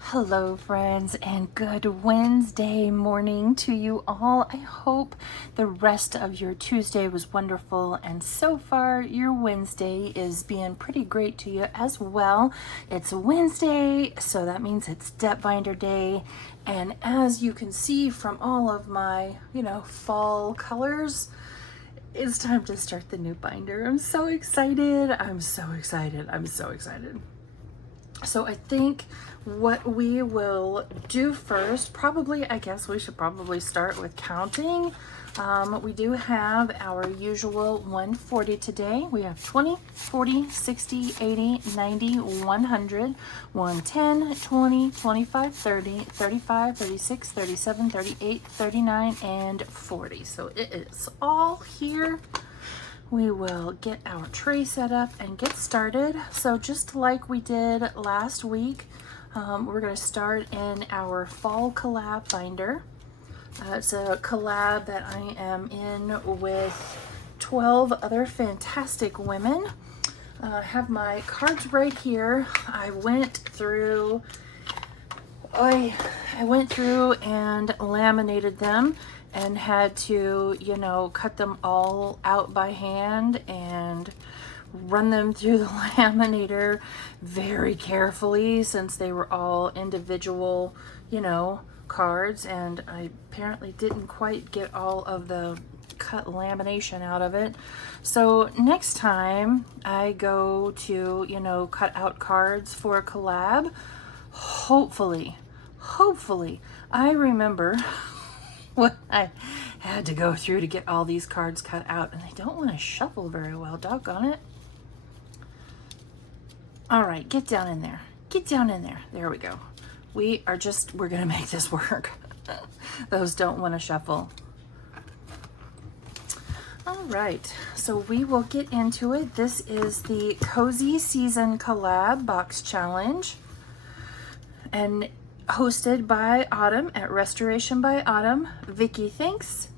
Hello friends, and good Wednesday morning to you all. I hope the rest of your Tuesday was wonderful, and so far your Wednesday is being pretty great to you as well. It's Wednesday, so that means it's Depth Binder Day, and as you can see from all of my, fall colors, it's time to start the new binder. I'm so excited. I'm so excited. I'm so excited. So I think what we will do first, I guess we should probably start with counting. We do have our usual 140 today. We have 20, 40, 60, 80, 90, 100, 110, 20, 25, 30, 35, 36, 37, 38, 39, and 40. So it is all here. We will get our tray set up and get started. So just like we did last week, we're going to start in our fall collab binder. It's a collab that I am in with 12 other fantastic women. I have my cards right here. I went through and laminated them and had to, cut them all out by hand and run them through the laminator very carefully, since they were all individual, cards, and I apparently didn't quite get all of the cut lamination out of it. So next time I go to, cut out cards for a collab, hopefully, I remember what I had to go through to get all these cards cut out, and they don't want to shuffle very well, doggone it. All right, get down in there. Get down in there. There we go. We're gonna make this work. Those don't want to shuffle. All right, so we will get into it. This is the Cozy Season Collab Box Challenge, and hosted by Autumn at Restoration by Autumn, Vicky Thinks,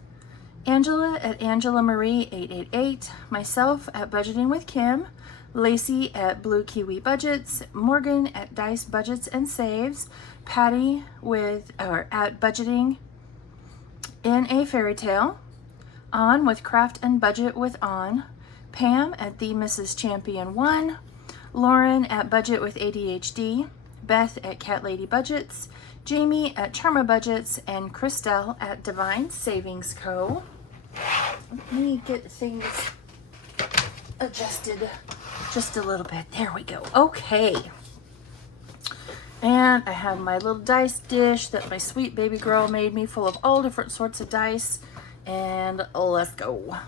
Angela at Angela Marie 888, myself at Budgeting with Kim, Lacey at Blue Kiwi Budgets, Morgan at Dice Budgets and Saves, Patty at Budgeting in a Fairy Tale, On with Craft and Budget with On, Pam at The Mrs. Champion 1, Lauren at Budget with ADHD, Beth at Cat Lady Budgets, Jamie at Charma Budgets, and Christelle at Divine Savings Co. Let me get things adjusted just a little bit. There we go. Okay. And I have my little dice dish that my sweet baby girl made me, full of all different sorts of dice. And let's go.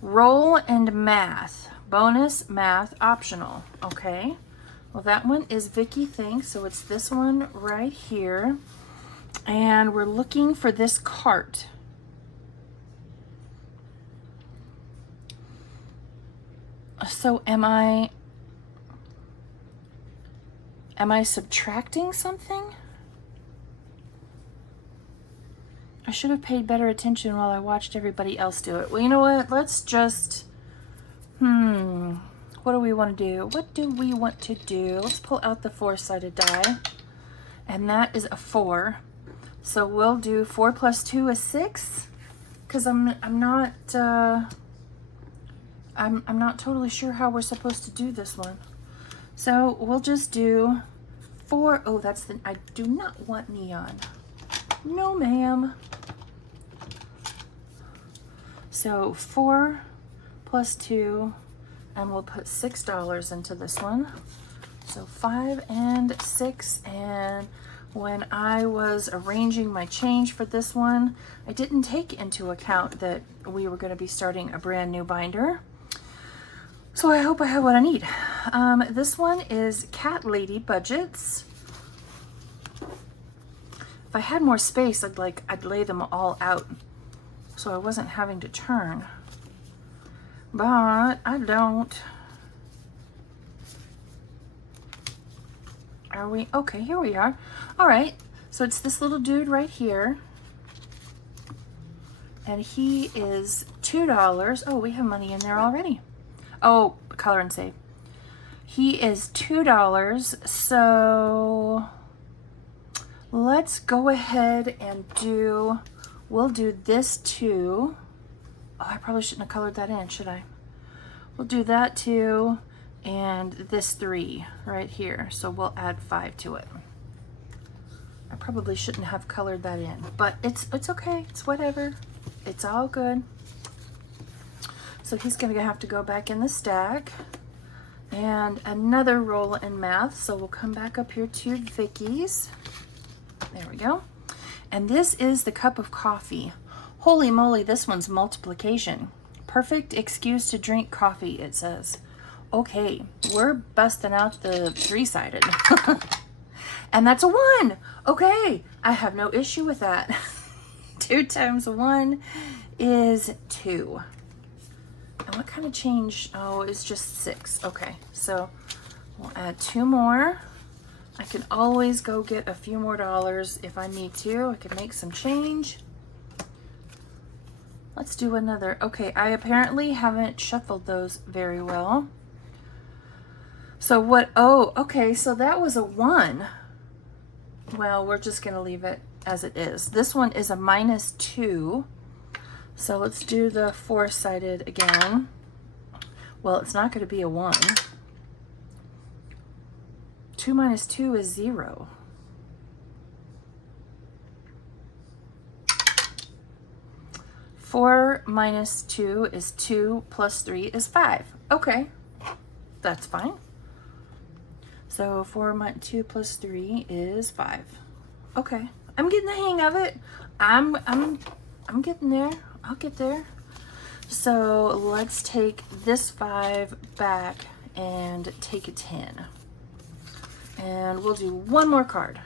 Roll and math. Bonus math optional. Okay. Well, that one is Vicky Thinks, so it's this one right here. And we're looking for this cart. So am I subtracting something? I should have paid better attention while I watched everybody else do it. Well, you know what? Let's just, what do we want to do? What do we want to do? Let's pull out the 4-sided die. And that is a 4. So we'll do 4 plus 2 is 6. Because I'm not totally sure how we're supposed to do this one. So we'll just do 4. Oh, I do not want neon. No, ma'am. So 4 plus 2. And we'll put $6 into this one. So 5 and 6. And when I was arranging my change for this one, I didn't take into account that we were going to be starting a brand new binder. So I hope I have what I need. This one is Cat Lady Budgets. If I had more space, I'd lay them all out so I wasn't having to turn. But I don't. Are we? Okay, here we are. All right, so it's this little dude right here. And he is $2. Oh, we have money in there already. Oh, color and save. He is $2. So let's go ahead and we'll do this too. Oh, I probably shouldn't have colored that in, should I? We'll do that too, and this 3 right here. So we'll add 5 to it. I probably shouldn't have colored that in, but it's okay. It's whatever. It's all good. So he's gonna have to go back in the stack. And another roll in math. So we'll come back up here to Vicky's. There we go. And this is the cup of coffee. Holy moly, this one's multiplication. Perfect excuse to drink coffee, it says. Okay, we're busting out the 3-sided. And that's a 1. Okay, I have no issue with that. 2 times 1 is 2. And what kind of change? Oh, it's just 6. Okay, so we'll add 2 more. I can always go get a few more dollars if I need to. I can make some change. Let's do another. Okay, I apparently haven't shuffled those very well. So what? Oh, okay, so that was a 1. Well, we're just going to leave it as it is. This one is a -2. So let's do the 4-sided again. Well, it's not going to be a 1. 2 minus 2 is 0. Four minus 2 is 2 plus 3 is 5. Okay, that's fine. So 2 plus 3 is 5. Okay, I'm getting the hang of it. I'm getting there. I'll get there. So let's take this 5 back and take a 10. And we'll do one more card.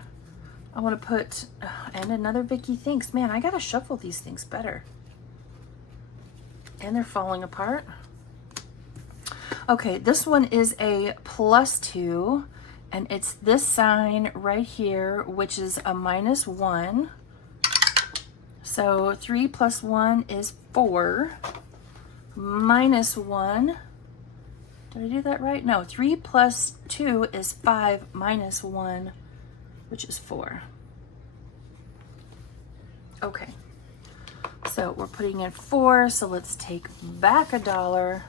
I want to put, and another Vicky thinks, man, I got to shuffle these things better. And they're falling apart. Okay, this one is a +2, and it's this sign right here, which is a -1. So 3 plus 1 is 4. -1. Did I do that right? No, 3 plus 2 is 5 minus 1, which is 4. Okay. So we're putting in 4, so let's take back $1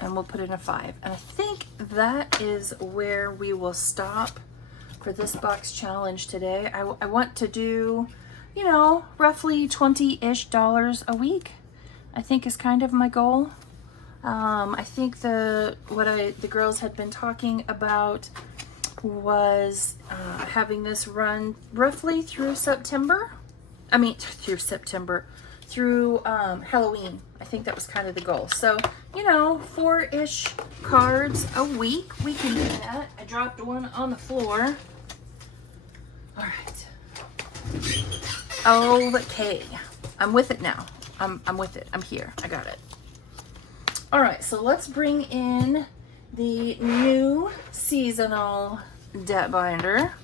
and we'll put in a 5. And I think that is where we will stop for this box challenge today. I want to do, you know, roughly $20-ish a week, I think is kind of my goal. I think the girls had been talking about was having this run roughly through September. I mean, through Halloween. I think that was kind of the goal. So, you know, 4-ish cards a week. We can do that. I dropped one on the floor. All right. Okay. I'm with it now. I'm with it. I'm here. I got it. All right. So let's bring in the new seasonal debt binder.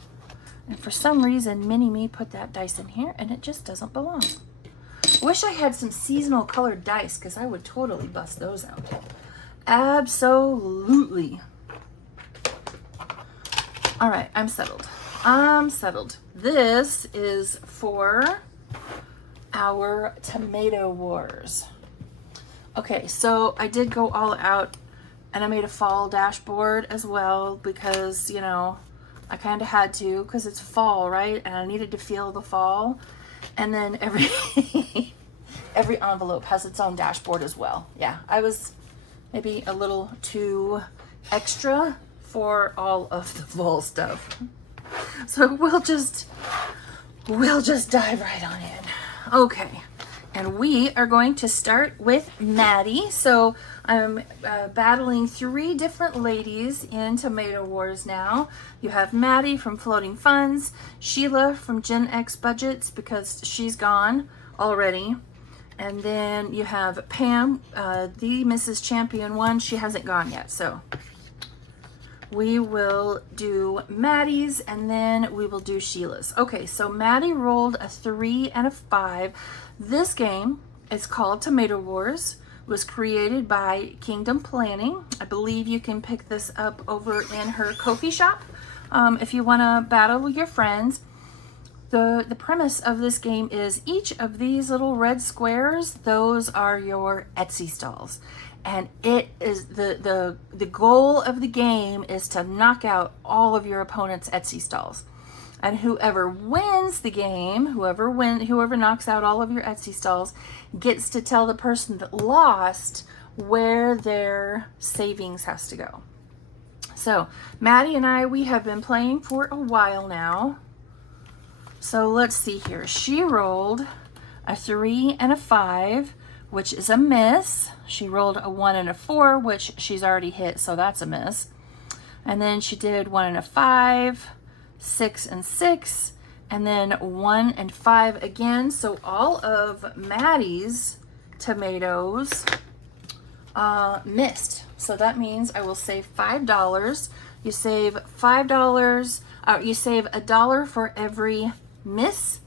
And for some reason, Mini-Me put that dice in here, and it just doesn't belong. Wish I had some seasonal colored dice, because I would totally bust those out. Absolutely. All right, I'm settled. I'm settled. This is for our tomato wars. Okay, so I did go all out, and I made a fall dashboard as well, because, you know, I kind of had to, because it's fall, right? And I needed to feel the fall. And then every envelope has its own dashboard as well. Yeah, I was maybe a little too extra for all of the fall stuff. So we'll just dive right on in. Okay. And we are going to start with Maddie. So I'm battling 3 different ladies in Tomato Wars now. You have Maddie from Floating Funds, Sheila from Gen X Budgets, because she's gone already. And then you have Pam, the Mrs. Champion one. She hasn't gone yet. So we will do Maddie's, and then we will do Sheila's. Okay, so Maddie rolled a 3 and a 5. This game is called Tomato Wars. It was created by Kingdom Planning. I believe you can pick this up over in her Ko-fi shop if you want to battle with your friends. The premise of this game is each of these little red squares, those are your Etsy stalls. And it is the goal of the game is to knock out all of your opponent's Etsy stalls. And whoever wins the game, whoever knocks out all of your Etsy stalls, gets to tell the person that lost where their savings has to go. So Maddie and I, we have been playing for a while now. So let's see here. She rolled a 3 and a 5, which is a miss. She rolled a 1 and a 4, which she's already hit, so that's a miss. And then she did 1 and a 5, 6 and 6, and then 1 and 5 again. So all of Maddie's tomatoes missed. So that means I will save $5. You save $5, you save $1 for every miss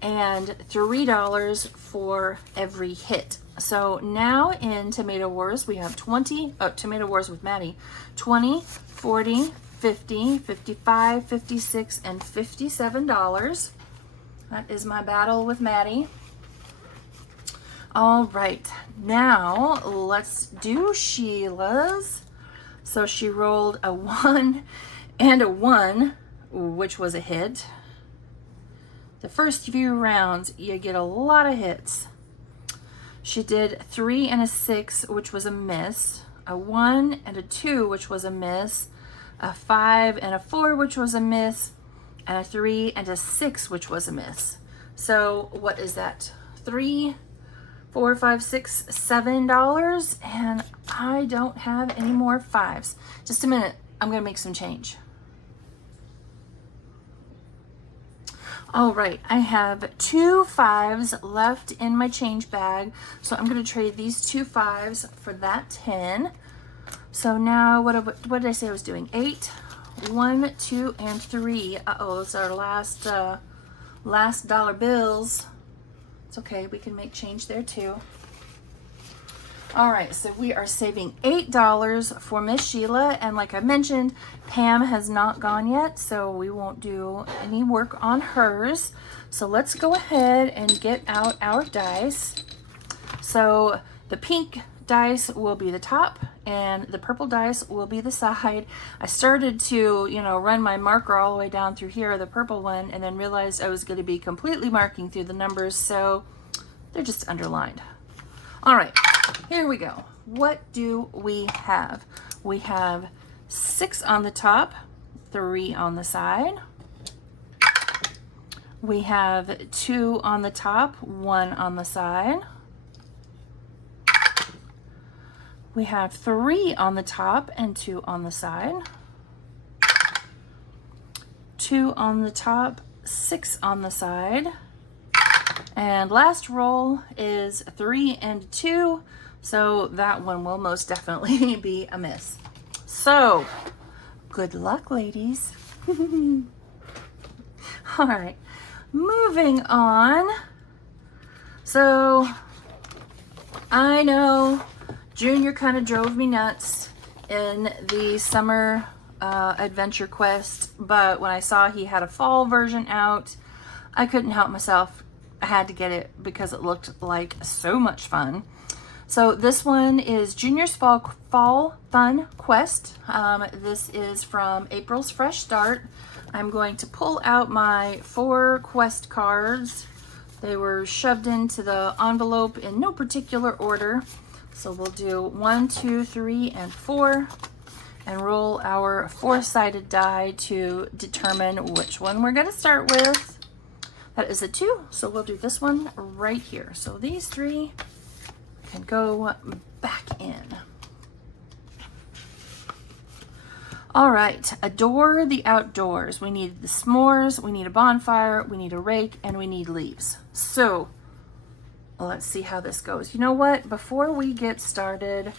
and $3 for every hit. So now in Tomato Wars, we have Tomato Wars with Maddie, 20, 40, 50, 55, 56, and $57. That is my battle with Maddie. All right, now let's do Sheila's. So she rolled a 1 and a 1, which was a hit. The first few rounds, you get a lot of hits. She did 3 and a 6, which was a miss, a 1 and a 2, which was a miss, a 5 and a 4, which was a miss, and a 3 and a 6, which was a miss. So what is that? $3, $4, $5, $6, $7, and I don't have any more 5s. Just a minute, I'm gonna make some change. All right, I have 2 5s left in my change bag, so I'm going to trade these 2 5s for that 10. So now, what did I say I was doing? 8, 1, 2, and 3. Uh-oh, those are last dollar bills. It's okay, we can make change there too. All right, so we are saving $8 for Miss Sheila, and like I mentioned, Pam has not gone yet, so we won't do any work on hers. So let's go ahead and get out our dice. So the pink dice will be the top, and the purple dice will be the side. I started to, run my marker all the way down through here, the purple one, and then realized I was going to be completely marking through the numbers, so they're just underlined. All right. Here we go. What do we have? We have 6 on the top, 3 on the side. We have 2 on the top, 1 on the side. We have 3 on the top and 2 on the side. 2 on the top, 6 on the side. And last roll is 3 and 2. So that one will most definitely be a miss. So good luck, ladies. All right, moving on. So I know Junior kind of drove me nuts in the summer adventure quest, but when I saw he had a fall version out, I couldn't help myself. I had to get it because it looked like so much fun. So this one is Junior's Fall Fun Quest. This is from April's Fresh Start. I'm going to pull out my 4 quest cards. They were shoved into the envelope in no particular order. So we'll do 1, 2, 3, and 4, and roll our 4-sided die to determine which one we're going to start with. That is a 2, so we'll do this one right here. So these 3 can go back in. All right, adore the outdoors. We need the s'mores, we need a bonfire, we need a rake, and we need leaves. So let's see how this goes. You know what? Before we get started,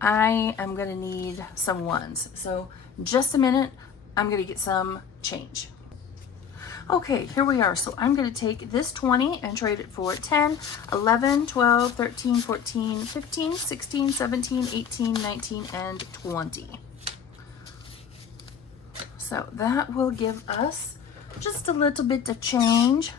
I am going to need some 1s. So just a minute. I'm gonna get some change. Okay, here we are. So I'm going to take this 20 and trade it for 10, 11, 12, 13, 14, 15, 16, 17, 18, 19, and 20. So that will give us just a little bit of change.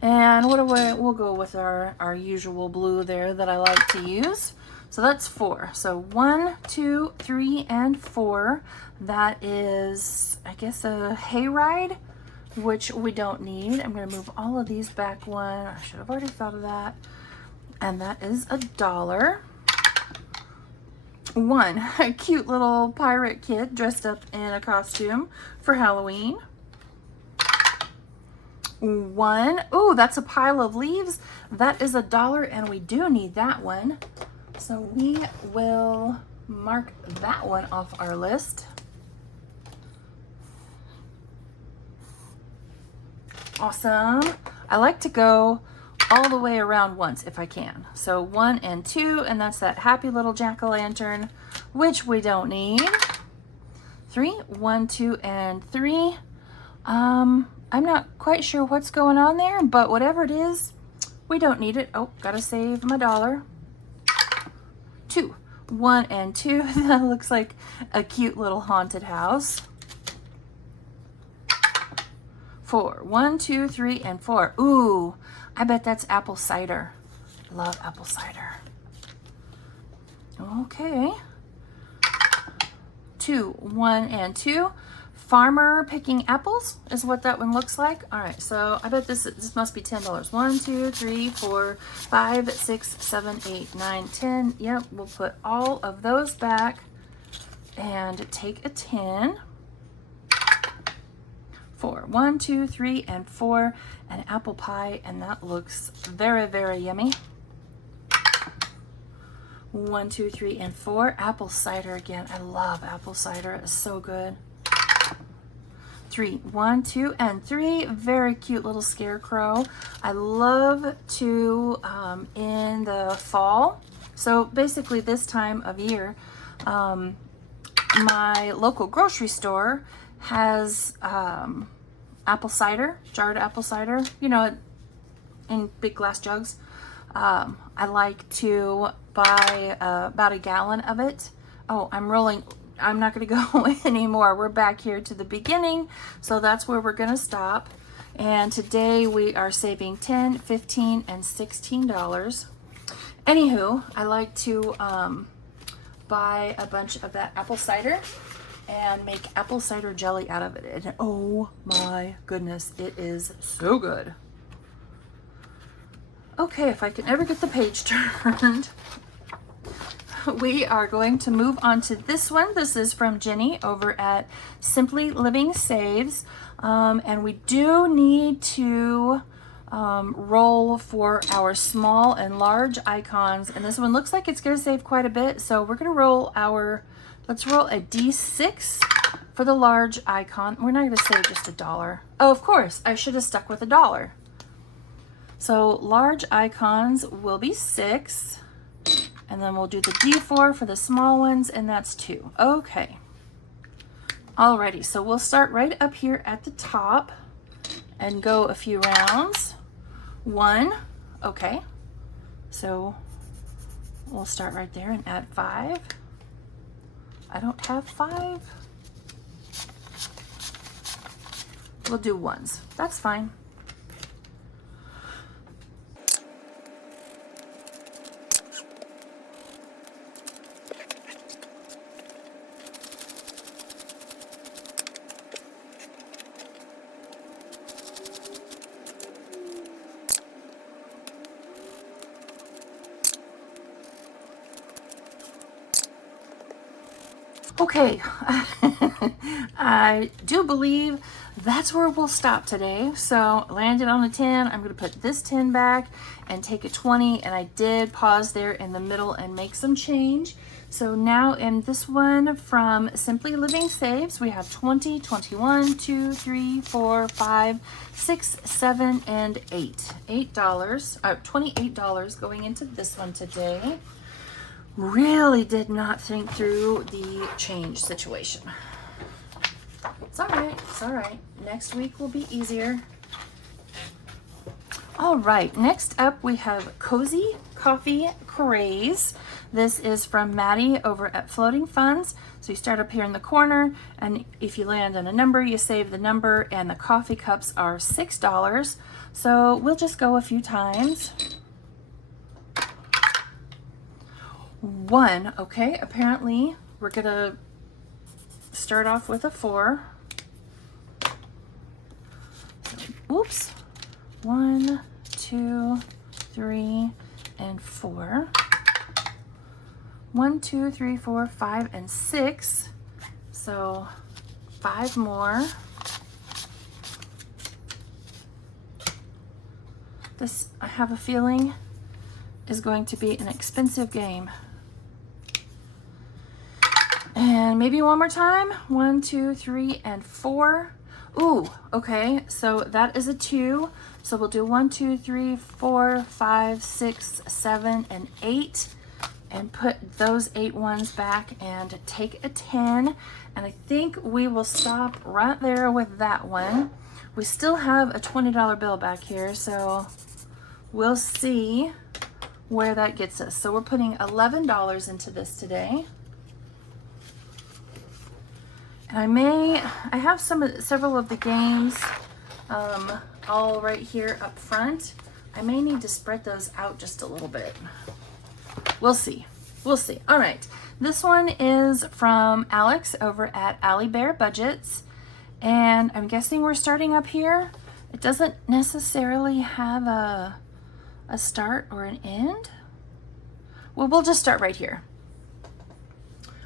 And we'll go with our usual blue there that I like to use. So that's 4. So 1, 2, 3, and 4. That is, I guess, a hayride, which we don't need. I'm going to move all of these back one. I should have already thought of that. And that is $1. 1, a cute little pirate kid dressed up in a costume for Halloween. 1, oh, that's a pile of leaves. That is $1, and we do need that one. So we will mark that one off our list. Awesome. I like to go all the way around once if I can. So 1 and 2, and that's that happy little jack-o'-lantern, which we don't need. 3, 1, 2, and 3. I'm not quite sure what's going on there, but whatever it is, we don't need it. Oh, gotta save my $1. 2, 1, and 2. That looks like a cute little haunted house. 4, 1, 2, 3, and 4. Ooh, I bet that's apple cider. Love apple cider. Okay. 2, 1, and 2. Farmer picking apples is what that one looks like. All right, so I bet this must be $10. 1, 2, 3, 4, 5, 6, 7, 8, 9, 10. Yep, we'll put all of those back and take a 10. 4, 1, 2, 3, and 4, an apple pie, and that looks very, very yummy. 1, 2, 3, and 4, apple cider again. I love apple cider. It's so good. 3, 1, 2, and 3, very cute little scarecrow. I love to in the fall. So basically this time of year, my local grocery store has apple cider, jarred apple cider, you know, in big glass jugs. I like to buy about a gallon of it. Oh, I'm not going to go anymore. We're back here to the beginning, so that's where we're going to stop. And today we are saving $10, $15, and $16. Anywho, I like to buy a bunch of that apple cider and make apple cider jelly out of it. And oh my goodness, it is so good. Okay, if I can ever get the page turned. We are going to move on to this one. This is from Jenny over at Simply Living Saves. And we do need to roll for our small and large icons. And this one looks like it's going to save quite a bit. So we're going to roll let's roll a D6 for the large icon. We're not going to save just $1. Oh, of course, I should have stuck with $1. So large icons will be 6. And then we'll do the D4 for the small ones, and that's 2. Okay. Alrighty, so we'll start right up here at the top and go a few rounds. 1, okay. So we'll start right there and add 5. I don't have 5. We'll do 1s. That's fine. Okay, I do believe that's where we'll stop today. So landed on a 10. I'm going to put this 10 back and take a 20. And I did pause there in the middle and make some change. So now in this one from Simply Living Saves, we have 20, 21, 2, 3, 4, 5, 6, 7, and 8. $28 going into this one today. Really did not think through the change situation. It's all right. It's all right. Next week will be easier. All right. Next up, we have Cozy Coffee Craze. This is from Maddie over at Floating Funds. So you start up here in the corner, and if you land on a number, you save the number, and the coffee cups are $6. So we'll just go a few times. 1. Okay, apparently we're gonna start off with a 4. Oops. 1, 2, 3, and 4. 1, 2, 3, 4, 5, and 6. So 5 more. This, I have a feeling, is going to be an expensive game. And maybe one more time. 1, 2, 3, and 4. Ooh, okay, so that is a 2. So we'll do 1, 2, 3, 4, 5, 6, 7, and 8. And put those 8 ones back and take a 10. And I think we will stop right there with that one. We still have a $20 bill back here, so we'll see where that gets us. So we're putting $11 into this today. And I have several of the games all right here up front. I may need to spread those out just a little bit. We'll see. We'll see. All right. This one is from Alex over at Allie Bear Budgets. And I'm guessing we're starting up here. It doesn't necessarily have a start or an end. Well, we'll just start right here.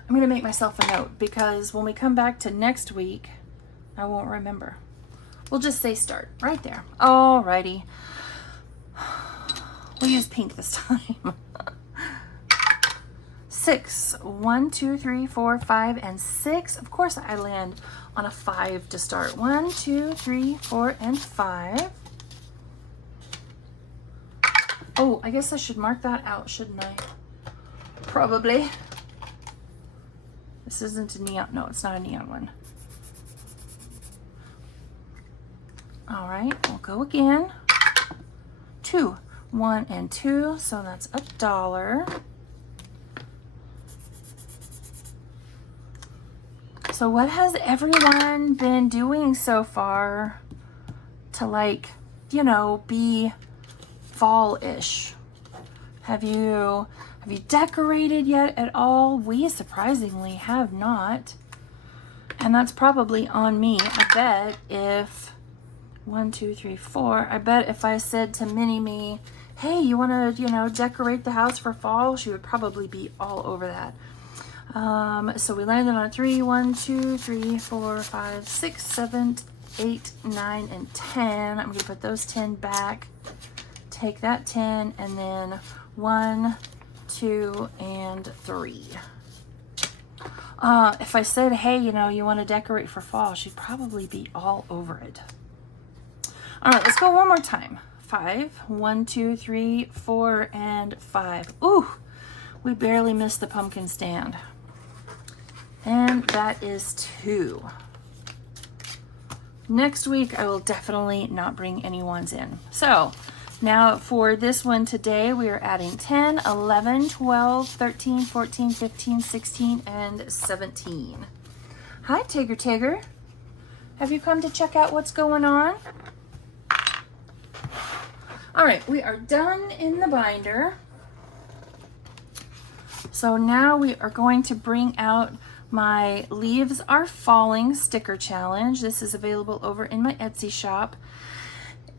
I'm going to make myself a note because when we come back to next week, I won't remember. We'll just say start right there. Alrighty. We'll use pink this time. 6. 1, 2, 3, 4, 5, and 6. Of course, I land on a 5 to start. 1, 2, 3, 4, and 5. Oh, I guess I should mark that out, shouldn't I? Probably. This isn't a neon. No, it's not a neon one. All right, we'll go again. 2. 1 and 2, so that's $1. So what has everyone been doing so far to, like, you know, be fall-ish? Have you decorated yet at all? We surprisingly have not. And that's probably on me. I bet if 1, 2, 3, 4, I bet if I said to Mini-Me, hey, you want to, you know, decorate the house for fall, she would probably be all over that. So we landed on 3, 1, 2, 3, 4, 5, 6, 7, 8, 9, and 10. I'm going to put those 10 back. Take that 10, and then 1, 2, and 3. If I said, hey, you know, you want to decorate for fall, she'd probably be all over it. All right, let's go one more time. 5, 1, 2, 3, 4, and 5. Ooh, we barely missed the pumpkin stand. And that is 2. Next week, I will definitely not bring any ones in. So now for this one today, we are adding 10, 11, 12, 13, 14, 15, 16, and 17. Hi, Tigger. Have you come to check out what's going on? All right, we are done in the binder. So now we are going to bring out my Leaves Are Falling sticker challenge. This is available over in my Etsy shop.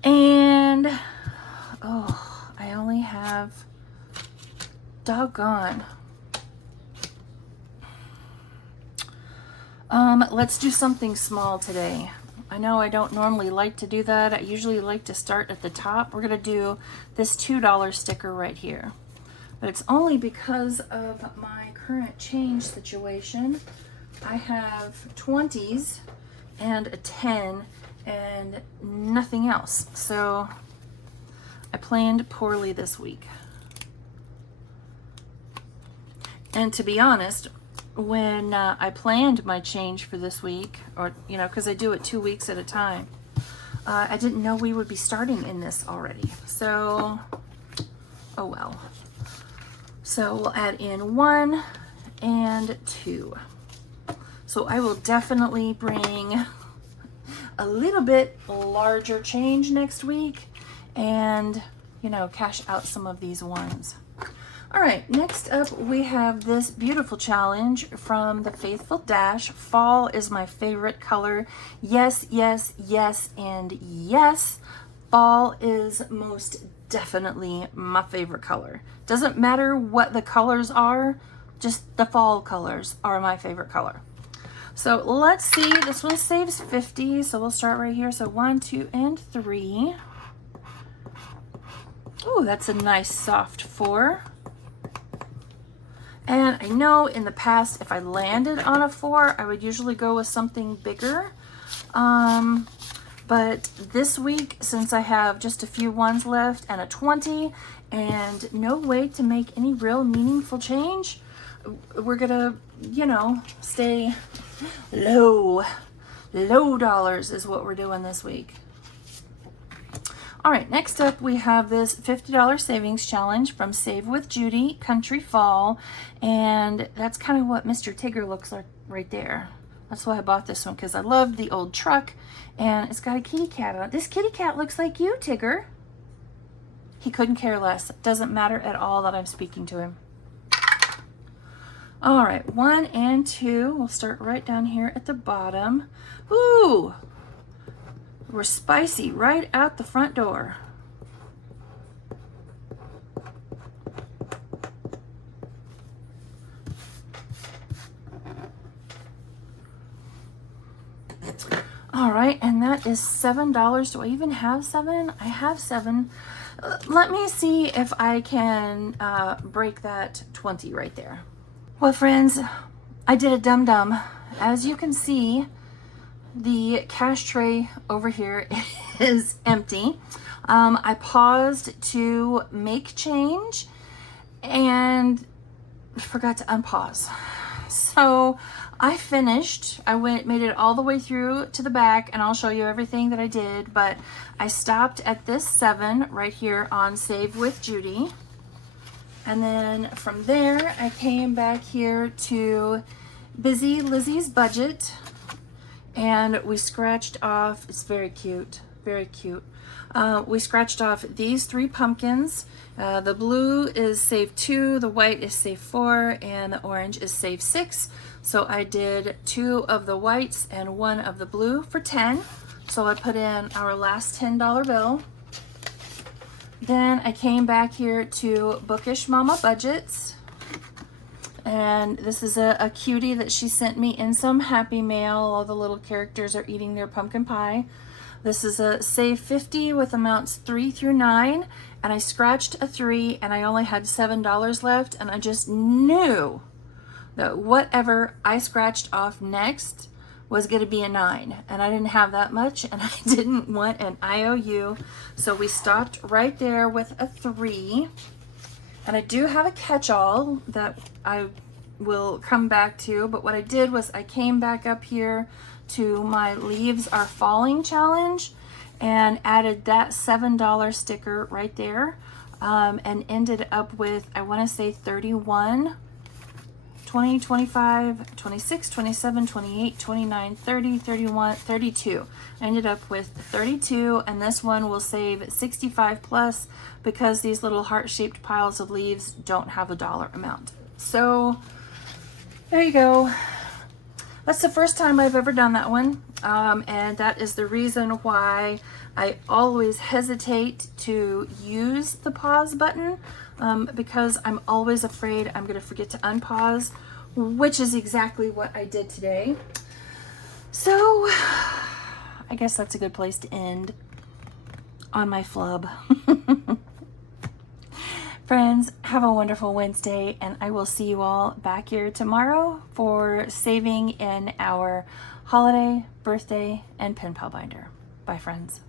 And, oh, I only have, doggone. Let's do something small today. I know I don't normally like to do that. I usually like to start at the top. We're going to do this $2 sticker right here. But it's only because of my current change situation. I have 20s and a 10 and nothing else. So I planned poorly this week. And to be honest, when I planned my change for this week, or, you know, because I do it 2 weeks at a time, I didn't know we would be starting in this already. So, oh well. So we'll add in 1 and 2. So I will definitely bring a little bit larger change next week and, you know, cash out some of these ones. All right, next up we have this beautiful challenge from the Faithful Dash. Fall is my favorite color. Yes, yes, yes, and yes. Fall is most definitely my favorite color. Doesn't matter what the colors are, just the fall colors are my favorite color. So let's see, this one saves 50, so we'll start right here. So 1, 2, and 3. Ooh, that's a nice soft 4. And I know in the past, if I landed on a 4, I would usually go with something bigger. But this week, since I have just a few ones left and a 20 and no way to make any real meaningful change, we're gonna, you know, stay low. Low dollars is what we're doing this week. All right, next up we have this $50 savings challenge from Save with Judy, Country Fall. And that's kind of what Mr. Tigger looks like right there. That's why I bought this one, because I love the old truck and it's got a kitty cat on it. This kitty cat looks like you, Tigger. He couldn't care less. It doesn't matter at all that I'm speaking to him. All right, 1 and 2. We'll start right down here at the bottom. Ooh, we're spicy right out the front door. All right, and that is $7. Do I even have 7? I have 7. Let me see if I can break that 20 right there. Well, friends, I did a dum-dum. As you can see, the cash tray over here is empty. I paused to make change and forgot to unpause. So I finished. I made it all the way through to the back, and I'll show you everything that I did, but I stopped at this 7 right here on Save with Judy. And then from there, I came back here to Busy Lizzie's Budget, and we scratched off, it's very cute, very cute. We scratched off these 3 pumpkins. The blue is save 2, the white is save 4, and the orange is save 6. So I did 2 of the whites and 1 of the blue for 10. So I put in our last $10 bill. Then I came back here to Bookish Mama Budgets. And this is a cutie that she sent me in some Happy Mail. All the little characters are eating their pumpkin pie. This is a save 50 with amounts 3 through 9. And I scratched a 3 and I only had $7 left. And I just knew that whatever I scratched off next was going to be a 9. And I didn't have that much and I didn't want an IOU. So we stopped right there with a 3. And I do have a catch-all that I will come back to, but what I did was I came back up here to my Leaves Are Falling challenge and added that $7 sticker right there, and ended up with, I want to say 31, 20, 25, 26, 27, 28, 29, 30, 31, 32. I ended up with 32, and this one will save 65 plus because these little heart-shaped piles of leaves don't have a dollar amount. So there you go. That's the first time I've ever done that one, and that is the reason why I always hesitate to use the pause button, because I'm always afraid I'm going to forget to unpause, which is exactly what I did today. So I guess that's a good place to end on my flub. Friends, have a wonderful Wednesday, and I will see you all back here tomorrow for saving in our holiday, birthday, and pen pal binder. Bye, friends.